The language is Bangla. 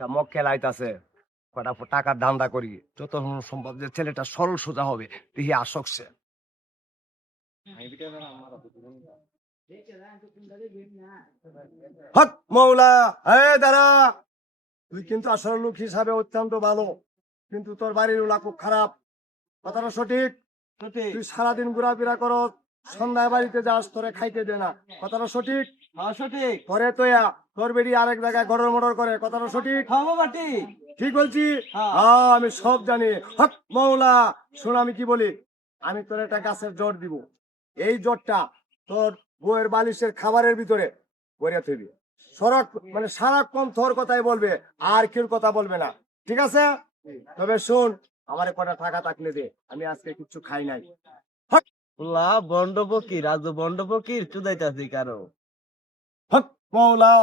তা মক্কেল আইতাছে কটা টাকার ধান্দা করি যত সম্ভব যে ছেলেটা সরল সোজা হবে দেখি আসকছে হক মৌলা দাঁড়া তুই কিন্তু আসল লোক হিসাবে অত্যন্ত ভালো কিন্তু তোর বাড়ির ওলা খুব খারাপ কথাটা সঠিক তুই সারাদিন ঘোরাফেরা করো সন্ধ্যায় বাড়িতে যাস তোরে খাইতে দে না কথাটা সঠিক সঠিক পরে তো তোর বেরি আরেক জায়গায় গড়র মড়র করে কথাটা সঠিক ঠিক বলছি আমি সব জানি হক মৌলা শোন আমি কি বলি আমি তোর একটা গাছের জট দিব এই জটটা তোর বউয়ের বালিশের খাবারের ভিতরে গড়িয়া থইবি সড়ক মানে সারাক্ষণ তোর কথাই বলবে আর কেউ কথা বলবে না ঠিক আছে তবে শোন আমার কটা টাকা থাকলে দে আমি আজকে কিছু খাই নাই বন্ড ফকির রাজু বন্ড ফকির চুদাইতাছি কারো হক মৌলা